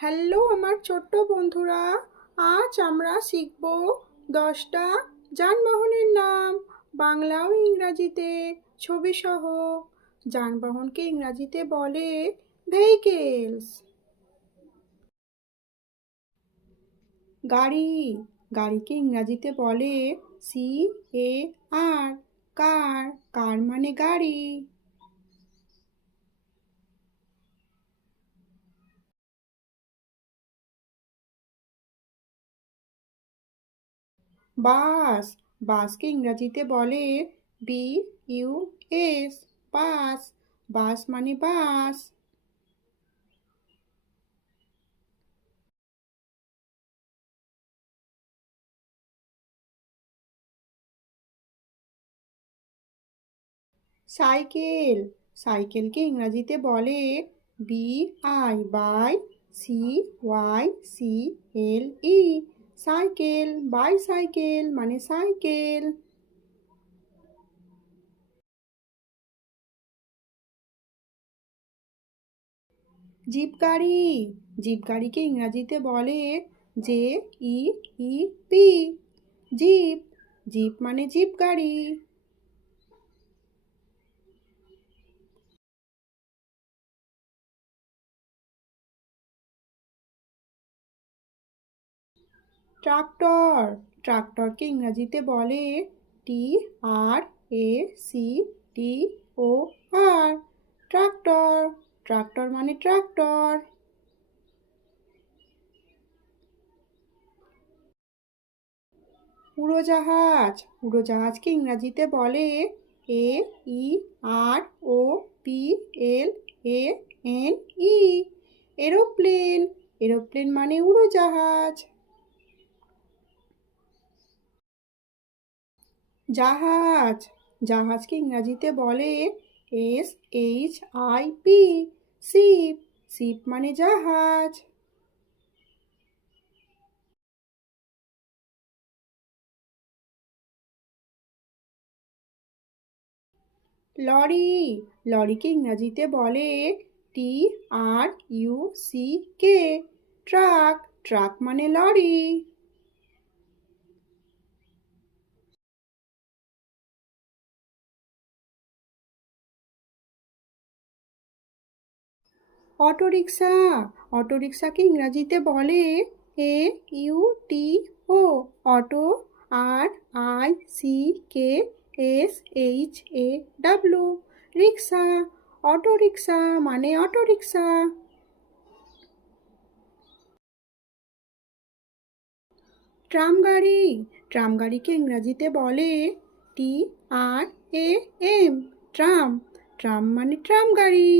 Hello আমার ছোট্ট বন্ধুরা, আজ আমরা শিখব 10টা যানবাহনের নাম, বাংলা ও ইংরাজিতে ছবি সহ। যানবাহনকে ইংরাজিতে বলে ভেহিকেলস। গাড়ি, গাড়িকে ইংরাজিতে বলে CAR, কার, কার মানে গাড়ি। বাস, বাসকে ইংরাজিতে বলে BUS, বাস, বাস মানে বাস। সাইকেল, সাইকেলকে ইংরাজিতে বলে BI, bi, CYCLE, cycle, bicycle মানে সাইকেল। জিপ গাড়ি, জিপ গাড়িকে ইংরাজিতে বলে JEEP, জিপ, জিপ মানে জিপ গাড়ি। ট্রাক্টর, ট্রাক্টরকে ইংরাজিতে বলে TRACTOR, ট্রাক্টর, ট্রাক্টর মানে ট্রাক্টর। উড়োজাহাজ, উড়োজাহাজকে ইংরাজিতে বলে AEROPLANE, এরোপ্লেন, এরোপ্লেন মানে উড়োজাহাজ। জাহাজ, জাহাজকে ইংরাজিতে বলে SHIP, শিপ, শিপ মানে জাহাজ। লরি, লরিকে ইংরাজিতে বলে TRUCK, ট্রাক, ট্রাক মানে লরি। অটোরিকশা, অটোরিকশাকে ইংরাজিতে বলে AUTO, অটো, RICKSHAW, রিক্সা, অটোরিকশা মানে অটোরিকশা। ট্রাম গাড়ি, ট্রাম গাড়িকে ইংরাজিতে বলে TRAM, ট্রাম, ট্রাম মানে ট্রাম গাড়ি।